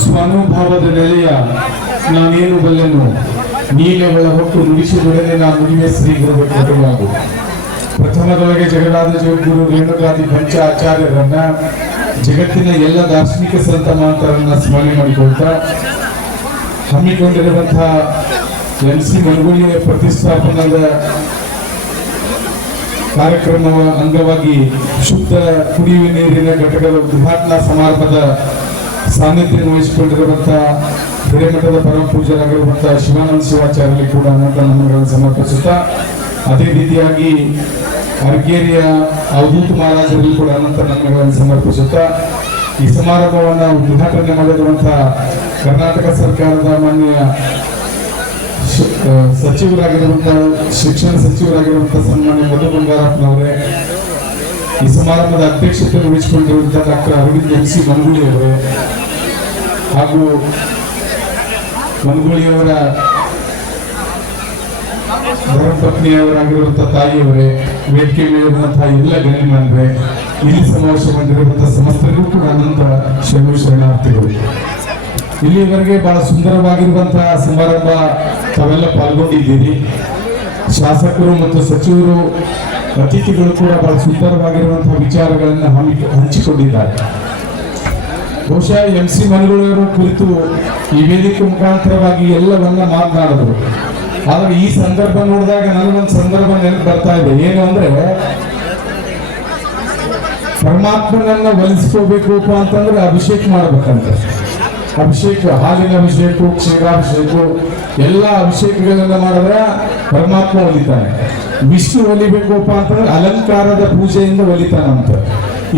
ಸ್ವನುಭಾವದ ನೆಲೆಯ ನಾನೇನು ಬಲ್ಲೆನು ನೀನೆಗಳ ಹೊತ್ತು ನುಡಿಸಿದೊಡನೆ ನಾನು ನುಡಿಯ ಶ್ರೀ ಗುರುಬೆಟ್ಟುವಾಗು. ಪ್ರಥಮದೊಳಗೆ ಜಗದಾದ ಜಗದ್ಗುರು ರೇಣುಕಾದಿ ಪಂಚ ಆಚಾರ್ಯರನ್ನ ಜಗತ್ತಿನ ಎಲ್ಲ ದಾರ್ಶನಿಕ ಸಂತ ಮಹಾಂತರನ್ನ ಸ್ಮರಣೆ ಮಾಡಿಕೊಳ್ತಾ ಹಮ್ಮಿಕೊಂಡಿರುವಂತಹ MC ಮನಗುಳಿಯ ಪ್ರತಿಷ್ಠಾಪನದ ಕಾರ್ಯಕ್ರಮದ ಅಂಗವಾಗಿ ಶುದ್ಧ ಕುಡಿಯುವ ನೀರಿನ ಘಟಕದ ಉದ್ಘಾಟನಾ ಸಮಾರಂಭದ ಸಾನ್ನಿಧ್ಯ ವಹಿಸಿಕೊಂಡಿರುವಂತಹ ಹಿರೇಮಠದ ಪರಮ ಪೂಜ್ಯರಾಗಿರುವಂತಹ ಶಿವಾನಂದ ಶಿವಾಚಾರ್ಯರಿಗೆ ಕೂಡ ಅನಂತ ನಮನಗಳನ್ನು ಸಮರ್ಪಿಸುತ್ತಾ, ಅದೇ ರೀತಿಯಾಗಿ ಅರ್ಗೇರಿಯ ಅವಧೂತ ಮಹಾರಾಜರಿಗೆ ಕೂಡ ಅನಂತ ನಮನಗಳನ್ನು ಸಮರ್ಪಿಸುತ್ತಾ ಈ ಸಮಾರಂಭವನ್ನು ಉದ್ಘಾಟನೆ ಮಾಡಿರುವಂತಹ ಕರ್ನಾಟಕ ಸರ್ಕಾರದ ಮಾನ್ಯ ಸಚಿವರಾಗಿರುವಂತಹ ಶಿಕ್ಷಣ ಸಚಿವರಾಗಿರುವಂತಹ ಸನ್ಮಾನ್ಯ ಮಧು ಬಂಗಾರಪ್ಪನವರೇ, ಈ ಸಮಾರಂಭದ ಅಧ್ಯಕ್ಷತೆ ವಹಿಸಿಕೊಂಡಿರುವಂತಹ ಡಾಕ್ಟರ್ ಅರವಿಂದ್ MC ಮನಗುಳಿ ಅವರೇ ಹಾಗೂ ಮನಗುಳಿಯವರ ಧರ್ಮಪತ್ನಿಯವರಾಗಿರುವಂತಹ ತಾಯಿಯವರೇ, ವೇದಿಕೆ ಮೇಲಿರುವಂತಹ ಎಲ್ಲ ಗಣ್ಯಮಾನ್ಯರೇ, ಇಲ್ಲಿ ಸಮಾವೇಶಗೊಂಡಿರುವಂತಹ ಸಮಸ್ತರಿಗೂ ಕೂಡ ಅನಂತ ಶರಣಾರ್ಥಿಗಳು. ಇಲ್ಲಿವರೆಗೆ ಬಹಳ ಸುಂದರವಾಗಿರುವಂತಹ ಸಮಾರಂಭ ತಾವೆಲ್ಲ ಪಾಲ್ಗೊಂಡಿದ್ದೀರಿ. ಶಾಸಕರು ಮತ್ತು ಸಚಿವರು, ಅತಿಥಿಗಳು ಕೂಡ ಬಹಳ ಸುಂದರವಾಗಿರುವಂತಹ ವಿಚಾರಗಳನ್ನು ಹಂಚಿಕೊಂಡಿದ್ದಾರೆ. ಬಹುಶಃ MC ಮನಗುಳಿಯವರ ಕುರಿತು ಈ ವೇದಿಕೆ ಮುಖಾಂತರವಾಗಿ ಎಲ್ಲವನ್ನ ಮಾತನಾಡಿದ್ರು. ಆದ್ರೆ ಈ ಸಂದರ್ಭ ನೋಡಿದಾಗ ನನಗೊಂದು ಸಂದರ್ಭ ನೆನಪು ಬರ್ತಾ ಇದೆ. ಏನು ಅಂದ್ರೆ, ಪರಮಾತ್ಮನನ್ನ ಒಲಿಸ್ಕೋಬೇಕು ಅಂತಂದ್ರೆ ಅಭಿಷೇಕ ಮಾಡ್ಬೇಕಂತ. ಅಭಿಷೇಕ, ಹಾಲಿನ ಅಭಿಷೇಕ, ಕ್ಷೀರಾಭಿಷೇಕ, ಎಲ್ಲ ಅಭಿಷೇಕಗಳನ್ನ ಮಾಡಿದ್ರೆ ಪರಮಾತ್ಮ ಒಲಿತಾನೆ. ವಿಷ್ಣು ಒಲಿಬೇಕಪ್ಪ ಅಂತಂದ್ರೆ ಅಲಂಕಾರದ ಪೂಜೆಯಿಂದ ಒಲಿತಾನಂತ.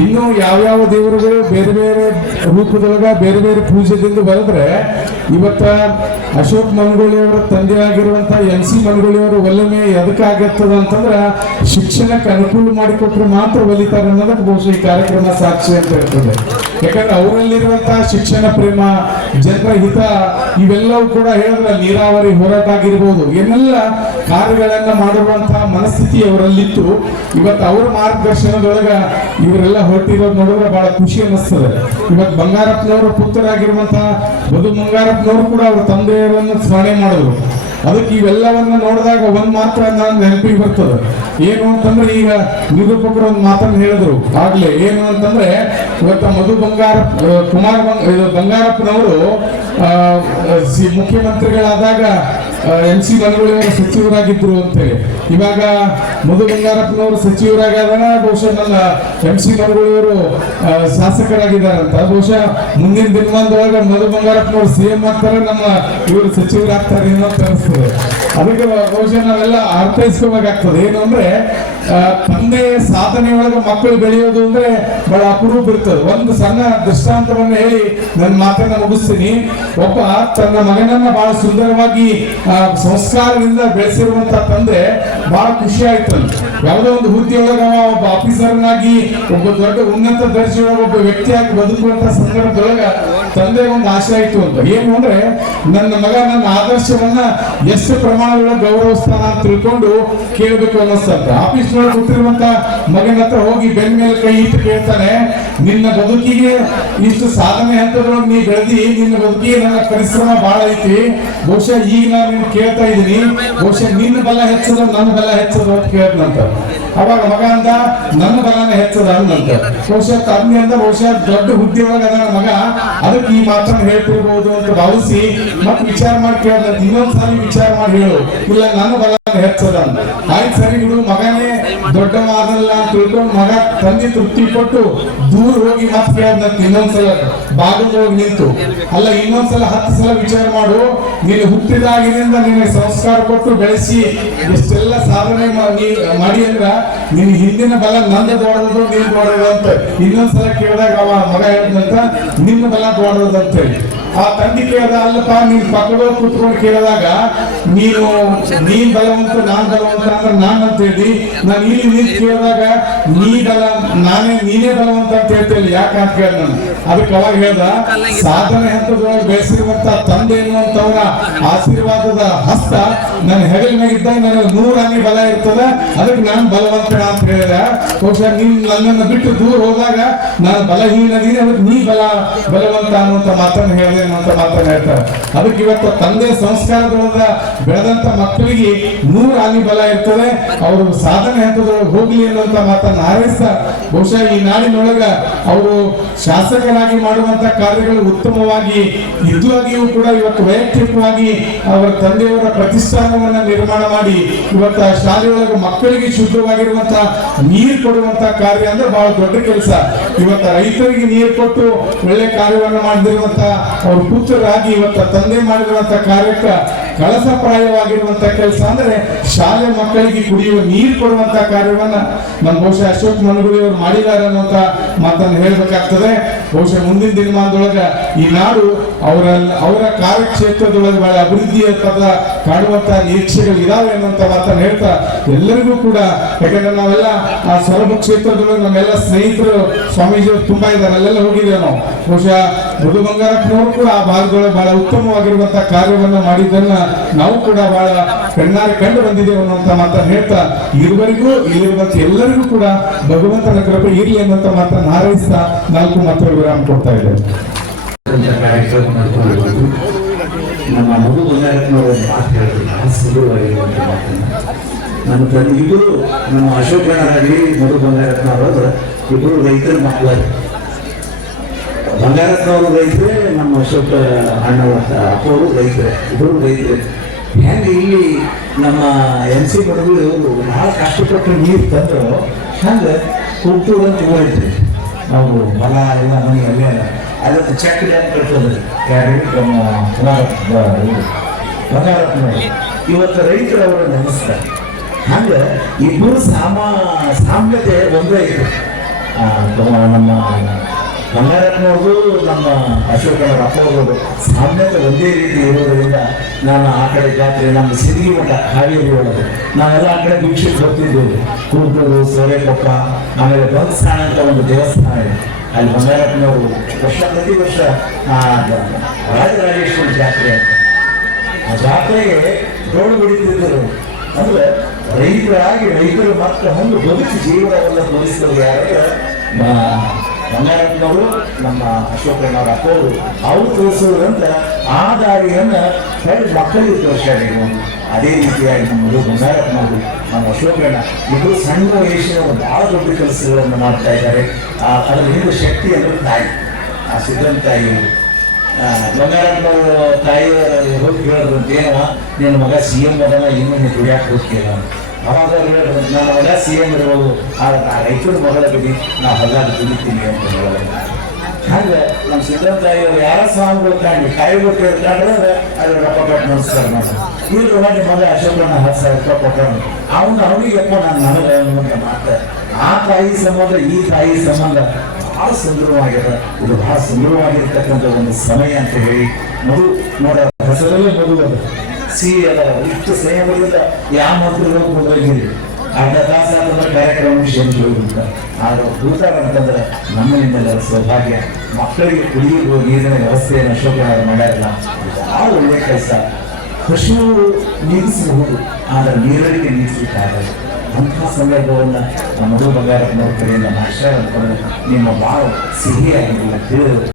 ಇನ್ನು ಯಾವ್ಯಾವ ದೇವರುಗಳು ಬೇರೆ ಬೇರೆ ರೂಪದೊಳಗ ಬೇರೆ ಬೇರೆ ಪೂಜೆದಿಂದ ಬರೆದ್ರೆ, ಇವತ್ತ ಅಶೋಕ್ ಮನಗುಳಿಯವರ ತಂದೆಯಾಗಿರುವಂತಹ MC ಮನಗುಳಿಯವರ ಒಲಮೆ ಎದಕ್ಕಾಗತ್ತದ ಅಂತಂದ್ರೆ ಶಿಕ್ಷಣಕ್ಕೆ ಅನುಕೂಲ ಮಾಡಿಕೊಟ್ರೆ ಮಾತ್ರ ಒಲಿತಾರೆ ಅನ್ನೋದಕ್ಕೆ ಬಹುಶಃ ಈ ಕಾರ್ಯಕ್ರಮ ಸಾಕ್ಷಿ ಅಂತ ಹೇಳ್ತದೆ. ಯಾಕಂದ್ರೆ ಅವರಲ್ಲಿರುವಂತಹ ಶಿಕ್ಷಣ ಪ್ರೇಮ, ಜನರ ಹಿತ, ಇವೆಲ್ಲವೂ ಕೂಡ ಹೇಳಿದ್ರೆ ನೀರಾವರಿ ಹೋರಾಟ ಆಗಿರ್ಬೋದು, ಏನೆಲ್ಲ ಕಾರ್ಯಗಳನ್ನ ಮಾಡಿರುವಂತಹ ಮನಸ್ಥಿತಿ ಅವರಲ್ಲಿತ್ತು. ಇವತ್ತು ಅವರ ಮಾರ್ಗದರ್ಶನದೊಳಗ ಇವರೆಲ್ಲ ಹೊರಟಿರೋದು ನೋಡಿದ್ರೆ ಬಹಳ ಖುಷಿ ಅನ್ನಿಸ್ತದೆ. ಇವತ್ತು ಬಂಗಾರಪ್ಪನವರ ಪುತ್ರರಾಗಿರುವಂತಹ ಮಧು ಬಂಗಾರಪ್ಪನವರು ಕೂಡ ಅವರ ತಂದೆಯವರನ್ನು ಸ್ಮರಣೆ ಮಾಡಿದ್ರು. ಅದಕ್ಕೆ ಇವೆಲ್ಲವನ್ನ ನೋಡಿದಾಗ ಒಂದ್ ಮಾತ್ರ ನಾನು ನೆನಪಿಗೆ ಬರ್ತದೆ. ಏನು ಅಂತಂದ್ರೆ, ಈಗ ನಿರೂಪಕರು ಒಂದು ಮಾತನ್ನು ಹೇಳಿದ್ರು ಆಗ್ಲೇ. ಏನು ಅಂತಂದ್ರೆ, ಇವತ್ತ ಮಧು ಬಂಗಾರಪ್ಪನವರು ಮುಖ್ಯಮಂತ್ರಿಗಳಾದಾಗ MC ಮನಗುಳಿಯವರು ಸಚಿವರಾಗಿದ್ರು ಅಂತೇಳಿ. ಇವಾಗ ಮಧು ಬಂಗಾರಪ್ಪನವರು ಸಚಿವರಾಗಾದಾಗ ಬಹುಶಃ ನನ್ನ MC ಮನಗುಳಿಯವರು ಶಾಸಕರಾಗಿದ್ದಾರಂತ. ಬಹುಶಃ ಮುಂದಿನ ದಿನಮಾನದೊಳಗೆ ಮಧು ಬಂಗಾರಪ್ಪನವರು CM ಆಗ್ತಾರೆ, ನಮ್ಮ ಇವರು ಸಚಿವರಾಗ್ತಾರೆ ಏನೋ ಅನಿಸ್ತದೆ. ಅದಕ್ಕೆ ಬಹುಶಃ ನಾವೆಲ್ಲ ಅರ್ಥೈಸ್ಕೋಬೇಕಾಗ್ತದೆ. ಏನು ಅಂದ್ರೆ, ತಂದೆ ಸಾಧನೆ ಒಳಗೆ ಮಕ್ಕಳು ಬೆಳೆಯೋದು ಅಂದ್ರೆ ಬಹಳ ಅಪರೂಪ ಇರ್ತದೆ. ಒಂದು ಸಣ್ಣ ದೃಷ್ಟಾಂತವನ್ನು ಹೇಳಿ ನನ್ನ ಮಾತನ್ನ ಮುಗಿಸ್ತೀನಿ. ಒಬ್ಬ ತನ್ನ ಮಗನನ್ನ ಬಹಳ ಸುಂದರವಾಗಿ ಸಂಸ್ಕಾರದಿಂದ ಬೆಳೆಸಿರುವಂತ ತಂದೆ ಬಹಳ ಖುಷಿ ಆಯ್ತು. ಯಾವುದೋ ಒಂದು ಹುದ್ದೆಯೊಳಗ ಒಬ್ಬ ಆಫೀಸರ್ನಾಗಿ, ಒಬ್ಬ ದೊಡ್ಡ ಉನ್ನತ ದರ್ಜೆಯೊಳಗ ಒಬ್ಬ ವ್ಯಕ್ತಿಯಾಗಿ ಬದುಕುವಂತ ಸಂದರ್ಭದೊಳಗ ತಂದೆ ಒಂದು ಆಸೆ ಆಯ್ತು ಅಂತ. ಏನು ಅಂದ್ರೆ, ನನ್ನ ಮಗ ನನ್ನ ಆದರ್ಶವನ್ನ ಎಷ್ಟು ಪ್ರಮಾಣದೊಳಗೆ ಗೌರವಿಸ್ತಾನ ಅಂತ ತಿಳ್ಕೊಂಡು ಕೇಳಬೇಕು ಅನ್ನಿಸ್ತಂತ. ಆಫೀಸ್ನೊಳಗೆ ಕೂತಿರುವಂತ ಮಗನ ಹತ್ರ ಹೋಗಿ ಬೆನ್ನ ಮೇಲೆ ಕೈ ಇಟ್ಟು ಕೇಳ್ತಾನೆ, ನಿನ್ನ ಬದುಕಿಗೆ ಇಷ್ಟು ಸಾಧನೆ ಹಂತದೊಳಗೆ ನೀ ಬೆಳೆದಿ, ನಿನ್ನ ಬದುಕಿಗೆ ನನ್ನ ಪರಿಶ್ರಮ ಬಹಳ ಐತಿ. ಬಹುಶಃ ಈಗ ನಾನು ಕೇಳ್ತಾ ಇದ್ದೀನಿ, ಬಹುಶಃ ನಿನ್ನ ಬಲ ಹೆಚ್ಚದ ನನ್ನ ಬಲ ಹೆಚ್ಚದ ಅಂತ ಕೇಳ್ದಂತ. ಅವಾಗ ಮಗ ಅಂದ, ನನ್ನ ಬಲನೇ ಹೆಚ್ಚದ ಅಂದಂತ. ಬಹುಶಃ ತಂದೆ ಅಂದ, ಬಹುಶಃ ದೊಡ್ಡ ಹುದ್ದೆ ಒಳಗೆ ಅದ ಮಗ, ಅದಕ್ಕೆ ಈ ಮಾತನ್ನು ಹೇಳ್ತಿರ್ಬೋದು ಅಂತ ಭಾವಿಸಿ ಮತ್ತೆ ವಿಚಾರ ಮಾಡಿ ಕೇಳ್ದಂತ. ಇನ್ನೊಂದ್ಸಾರಿ ವಿಚಾರ ಮಾಡಿ ಹೇಳು, ಇಲ್ಲ ನನ್ನ ಬಲ ಹೆಚ್ಚದ ಅಂತ. ಆಯ್ತು ಸರಿ ಬಿಡು, ಮಗನೇ ದೊಡ್ಡವಾದಲ್ಲ ಅಂತ ತಿಳ್ಕೊಂಡು ಮಗ ತಂದೆ ತೃಪ್ತಿ ಕೊಟ್ಟು ದೂರ ಹೋಗಿ ಮಾತು ಕೇಳ್ದಂತ. ಇನ್ನೊಂದ್ಸಲ ಬಾಗಿಲು ಹೋಗಿ ನಿಂತು, ಅಲ್ಲ ಇನ್ನೊಂದ್ಸಲ 10 ಸಲ ವಿಚಾರ ಮಾಡು, ನೀನು ಹುಟ್ಟಿದಾಗಿನಿಂದ ನಿನಗೆ ಸಂಸ್ಕಾರ ಕೊಟ್ಟು ಬೆಳೆಸಿ ಎಷ್ಟೆಲ್ಲ ಸಾಧನೆ ಮಾಡಿ ಅಂದ್ರ ನಿನ್ ಹಿಂದಿನ ಬಲ ನಂದ ದೊಡ್ಡದು ನೀನ್ ದೊಡ್ಡದು ಅಂತ. ಇನ್ನೊಂದ್ಸಲ ಕೇಳಿದಾಗ ಅವ ಮಗ ಹೇಳಿದಂತ, ನಿನ್ನ ಬಲ ದೊಡ್ಡದು ಅಂತ ಹೇಳಿ. ಆ ತಂದೆ ಕೇಳಿದ, ಅಲ್ಲಪ್ಪ ನೀನ್ ಪಕ್ಕದೋ ಕೂತ್ಕೊಂಡು ಕೇಳಿದಾಗ ನೀನ್ ಬಲವಂತ ನಾನ್ ಬಲವಂತ ಅಂದ್ರೆ ನಾನ್ ಅಂತ ಹೇಳಿ, ನಾನು ಇಲ್ಲಿ ನಿಂತು ಕೇಳಿದಾಗ ನೀನೇ ಬಲವಂತ ಅಂತ ಹೇಳ್ತೇನೆ ಯಾಕೆ ಅಂತ ಕೇಳಿದ ನಾನು. ಅದಕ್ಕೆ ಅವಾಗ ಹೇಳ್ದ, ಸಾಧನೆ ಹಂತದೊಳಗೆ ಬೆಳೆಸಿರುವಂತ ತಂದೆ ಎನ್ನುವಂತವರ ಆಶೀರ್ವಾದದ ಹಸ್ತ ನನ್ನ ಹೆಗಲಿನಾಗಿದ್ದಾಗ ನನಗೆ 100 ಆನೆ ಬಲ ಇರ್ತದೆ, ಅದಕ್ಕೆ ನಾನು ಬಲವಂತನ ಅಂತ ಹೇಳಿದ. ಬಹುಶಃ ನೀನ್ ನನ್ನನ್ನು ಬಿಟ್ಟು ದೂರ ಹೋದಾಗ ನಾನು ಬಲಹೀನದೀನಿ, ಅದಕ್ಕೆ ನೀ ಬಲವಂತ ಅನ್ನುವಂತ ಮಾತನ್ನು ಹೇಳಿದೆ ಅನ್ನುವಂತ ಮಾತನ್ನ ಹೇಳ್ತಾರೆ. ಅದಕ್ಕೆ ಇವತ್ತು ತಂದೆ ಸಂಸ್ಕಾರದೊಳಗ ಬೆಳೆದಂತ ಮಕ್ಕಳಿಗೆ 100 ಆನೆ ಬಲ ಇರ್ತದೆ, ಅವರು ಸಾಧನೆ ಹಂತದೊಳಗೆ ಹೋಗ್ಲಿ ಅನ್ನುವಂತ ಮಾತನ್ನ ಹಾರೈಸ್ತಾ ಬಹುಶಃ ಈ ನಾಡಿನೊಳಗ ಅವರು ಶಾಸಕರಾಗಿ ಮಾಡುವಂತ ಕಾರ್ಯಗಳು ಉತ್ತಮವಾಗಿ ಇದ್ದಾಗಿಯೂ ಕೂಡ ಇವತ್ತು ವೈಯಕ್ತಿಕವಾಗಿ ಅವರ ತಂದೆಯವರ ಪ್ರತಿಷ್ಠಾನವನ್ನ ನಿರ್ಮಾಣ ಮಾಡಿ ಇವತ್ತ ಶಾಲೆಯೊಳಗೆ ಮಕ್ಕಳಿಗೆ ಶುದ್ಧವಾಗಿರುವಂತ ನೀರು ಕೊಡುವಂತ ಕಾರ್ಯ ಅಂದ್ರೆ ಬಹಳ ದೊಡ್ಡ ಕೆಲಸ. ಇವತ್ತ ರೈತರಿಗೆ ನೀರು ಕೊಟ್ಟು ಒಳ್ಳೆ ಕಾರ್ಯವನ್ನು ಮಾಡದಿರುವಂತ ಅವ್ರ ಪುತ್ರರಾಗಿ ಇವತ್ತ ತಂದೆ ಮಾಡಿರುವಂತ ಕಾರ್ಯಕ್ಕೆ ಕಳಸಪ್ರಾಯವಾಗಿರುವಂತ ಕೆಲಸ ಅಂದ್ರೆ ಶಾಲೆ ಮಕ್ಕಳಿಗೆ ಕುಡಿಯುವ ನೀರು ಕೊಡುವಂತ ಕಾರ್ಯವನ್ನ ನಮ್ಮ ಬಹುಶಃ ಅಶೋಕ್ ಮನಗುಳಿ ಅವರು ಮಾಡಿದ್ದಾರೆ ಅನ್ನುವಂತ ಮಾತನ್ನು ಹೇಳ್ಬೇಕಾಗ್ತದೆ. ಬಹುಶಃ ಮುಂದಿನ ದಿನಮಾನದೊಳಗ ಈ ನಾಡು ಅವರ ಕಾರ್ಯಕ್ಷೇತ್ರದೊಳಗೆ ಬಹಳ ಅಭಿವೃದ್ಧಿಯ ಪದ ಕಾಣುವಂತ ನಿರೀಕ್ಷೆಗಳು ಇದಾವೆ ಅನ್ನುವಂತ ಮಾತನ್ನು ಹೇಳ್ತಾ ಎಲ್ಲರಿಗೂ ಕೂಡ, ಯಾಕಂದ್ರೆ ನಾವೆಲ್ಲ ಆ ಸೊರಬ ಕ್ಷೇತ್ರದೊಳಗೆ ನಮ್ಮೆಲ್ಲ ಸ್ನೇಹಿತರು ಸ್ವಾಮೀಜಿಯವರು ತುಂಬಾ ಇದ್ದಾರೆ, ಅಲ್ಲೆಲ್ಲ ಹೋಗಿದ್ದೇವೆ ನಾವು. ಬಹುಶಃ ಮಧು ಬಂಗಾರಪ್ಪನವರು ಕೂಡ ಆ ಭಾಗದೊಳಗೆ ಬಹಳ ಉತ್ತಮವಾಗಿರುವಂತಹ ಕಾರ್ಯವನ್ನು ಮಾಡಿದ್ದನ್ನ ನಾವು ಕೂಡ ಬಹಳ ಕಣ್ಣಾರೆ ಕಂಡು ಬಂದಿದ್ದೇವೆ ಅನ್ನುವಂತ ಮಾತನ್ನು ಹೇಳ್ತಾ ಇದುವರೆಗೂ ಇಲ್ಲಿರುವಂತ ಎಲ್ಲರಿಗೂ ಕೂಡ ಭಗವಂತನ ಕೃಪೆ ಇರಲಿ ಅನ್ನುವಂತ ಮಾತನ್ನು ಹಾರೈಸ್ತಾ 4 ಮಾತುಗಳು ವಿರಾಮ ಕೊಡ್ತಾ ಇದ್ದೇವೆ. ಕಾರ್ಯಕ್ರಮ ಮಾಡ್ಕೊಂಡಿರ್ಬೋದು. ನಮ್ಮ ಮಧು ಬಂಗಾರಪ್ಪನವರು ಮಾತು ಹೇಳಿದ್ರು ಬಹಳ ಸುಲಭವಾಗಿರುವಂಥ ಮಾತನ್ನು. ನಮ್ಮ ತಂದೆ ಇಬ್ಬರು ನಮ್ಮ ಅಶೋಕ್ ಗಣರಾಗಿ ಮಧು ಬಂಗಾರಪ್ಪನವರು ಇಬ್ಬರು ರೈತರ ಮಕ್ಕಳು. ಬಂಗಾರಪ್ಪನವರು ರೈತರೇ, ನಮ್ಮ ಅಶೋಕ ಅಣ್ಣ ಅಪ್ಪವರು ರೈತರೇ, ಇಬ್ಬರು ರೈತರೇ. ಹೆಂಗೆ ಇಲ್ಲಿ ನಮ್ಮ MC ಮಡಗುಳಿ ಅವರು ಬಹಳ ಕಷ್ಟಪಟ್ಟು ನೀರು ತಂದರು, ಹಂಗೆ ಕುಟ್ಟೂರು ಅಂತ ಹೋಯ್ತು. ನಾವು ಹೊಲ ಎಲ್ಲ ಮನೆ ಅಲ್ಲೇ ಅದಕ್ಕೆ ಚೆಕ್ ಡ್ಯಾಮ್ ಕಟ್ತದೆ ಯಾರು ನಮ್ಮ ಬಂಗಾರಪ್ಪನವರು. ಇವತ್ತು ರೈತರು ಅವರ ನೆನೆಸ್ತಾರೆ. ಹಂಗೆ ಇಬ್ಬರು ಸಾಮ್ಯತೆ ಒಂದೇ ಇದೆ. ನಮ್ಮ ಬಂಗಾರಪ್ಪನವ್ರದು ನಮ್ಮ ಅಶೋಕನವರ ಅಪ್ಪವರು ಸಾಮ್ಯತೆ ಒಂದೇ ರೀತಿ ಇರೋದರಿಂದ ನಾನು ಆ ಕಡೆ ಜಾತ್ರೆ ನಮ್ಮ ಸಿರಿಗಿ ಮಠ ಹಾವೇರಿ ಒಳಗೆ ನಾವೆಲ್ಲ ಆ ಕಡೆ ವೀಕ್ಷಿಸಿ ಬರ್ತಿದ್ದೇವೆ. ಕೂಟೂರು, ಸೋರೆಕೊಪ್ಪ, ಆಮೇಲೆ ಬಂದಸ್ಥಾನ ಅಂತ ಒಂದು ದೇವಸ್ಥಾನ ಇದೆ. ಅಲ್ಲಿ ಬಂಗಾರಪ್ಪನವರು ಪ್ರತಿ ವರ್ಷ ರಾಜರಾಜೇಶ್ವರಿ ಜಾತ್ರೆ ಅಂತ ಆ ಜಾತ್ರೆಗೆ ರೋಡ್ ಬಿಡಿತಿದ್ದರು. ಅಂದ್ರೆ ರೈತರಾಗಿ ರೈತರ ಮಾತ್ರ ಒಂದು ಬದುಕಿ ಜೀವನವನ್ನ ತೋರಿಸಿದ್ರು ಯಾರು ಬಂಗಾರಪ್ಪನವರು, ನಮ್ಮ ಅಶೋಕನವರ ಅಪ್ಪವರು. ಅವರು ತೋರಿಸೋದಂತ ಆ ದಾರಿಯನ್ನ ಮಕ್ಕಳಿಗೆ ತೋರಿಸಿದ್ರು. ಅದೇ ರೀತಿಯಾಗಿ ನಮ್ಮ ಮಧು ಬಂಗಾರಪ್ಪನವರು, ನಮ್ಮ ಅಶೋಕಣ್ಣ ಇಬ್ಬರು ಸಣ್ಣ ವಯಸ್ಸಿನ ಬಹಳ ದೊಡ್ಡ ಕೆಲಸಗಳನ್ನು ಮಾಡ್ತಾ ಇದ್ದಾರೆ. ಅದರ ಹಿಂದೆ ಶಕ್ತಿ ಅಂದ್ರೆ ತಾಯಿ, ಆ ಸಿದ್ಧನ ತಾಯಿ. ಬಂಗಾರಪ್ಪನವರು ತಾಯಿ ಹೋಗಿ ಹೇಳಿದ್ರಂತೆ, ಏನವ ನಿನ್ನ ಮಗ CM ಅದನ್ನ ಇನ್ನೂ ನೀವು ದುಡಿಯಾಕೆ ಹೋಗ್ತೀರ. ಅವಾಗ ಹೇಳಿದ್ರು, ನನ್ನ ಮಗ CM ಇರ್ಬೋದು, ಆದ್ರೆ ಆ ರೈತರ ಮಗಳ ಬಗ್ಗೆ ನಾವು ಹೊಲ್ದಾಗ ದುಡಿತೀನಿ ಅಂತ ಹೇಳೋದು. ಹಂಗೆ ನಮ್ಮ ಸಿದ್ಧನ ತಾಯಿಯವರು ಯಾರ ಸ್ವಾಮಿಗಳು ಕಾಣಿ ಕಾಯಿ ಕೊಟ್ಟು ಹೇಳ್ಕೊಂಡ್ರೆ ಅದು ರೊಕ್ಕ ಕೊಟ್ಟು ನಮಸ್ಕಾರ ಮಾಡೋದು. ಇವ್ರು ಮಾಡಿ ಮಗ ಅಶೋಕನ 10,000 ರೂಪಾಯಿ ಕೊಟ್ಟರು. ಅವನಿಗೆ ಎಪ್ಪ ನಾನು ನನಗೆ ಅನ್ನುವಂತ ಮಾತು. ಆ ತಾಯಿ ಸಂಬಂಧ ಈ ತಾಯಿ ಸಂಬಂಧ ಬಹಳ ಸುಂದರವಾಗಿದೆ. ಇದು ಬಹಳ ಸುಂದರವಾಗಿರ್ತಕ್ಕಂಥ ಒಂದು ಸಮಯ ಅಂತ ಹೇಳಿ ಮಧು ನೋಡ ಹೆಸರಲ್ಲೇ ಮಧು ಅದು ಅದ ಇಷ್ಟು ಸ್ನೇಹದಿಂದ ಯಾವ ಮಂತ್ರಿಗಳು ಹೋಗಿರಿ ಅರ್ಧ ತಾಸಾದ ಕಾರ್ಯಕ್ರಮ ವಿಷಯ ಹೋಗಿರ್ತಾರೆ. ಆದ್ರೆ ಕೂತಾರ ಅಂತಂದ್ರೆ ನಮ್ಮನಿಂದೆಲ್ಲ ಸೌಭಾಗ್ಯ. ಮಕ್ಕಳಿಗೆ ಕುಡಿಯುವ ನೀರಿನ ವ್ಯವಸ್ಥೆಯನ್ನು ಅಶೋಕನವರು ಮಾಡ್ಯಾರಲ್ಲ, ಬಹಳ ಒಳ್ಳೆಯ ಕೆಲಸ. ಪಶು ನಿಲ್ಲಿಸಬಹುದು, ಆದರೆ ನೀರಡಿಕೆ ನಿಲ್ಲಿಸಲಿಕ್ಕಾಗಲ್ಲ. ಅಂತಹ ಸಂದರ್ಭವನ್ನು ನಮ್ಮ ಮಧು ಬಂಗಾರಪ್ಪನವ್ರ ಕಡೆಯಿಂದ ಮಾಸ್ಟರ್ ನಿಮ್ಮ ಭಾಳ ಸಿಹಿಯಾಗಿ ತಿಳಿದು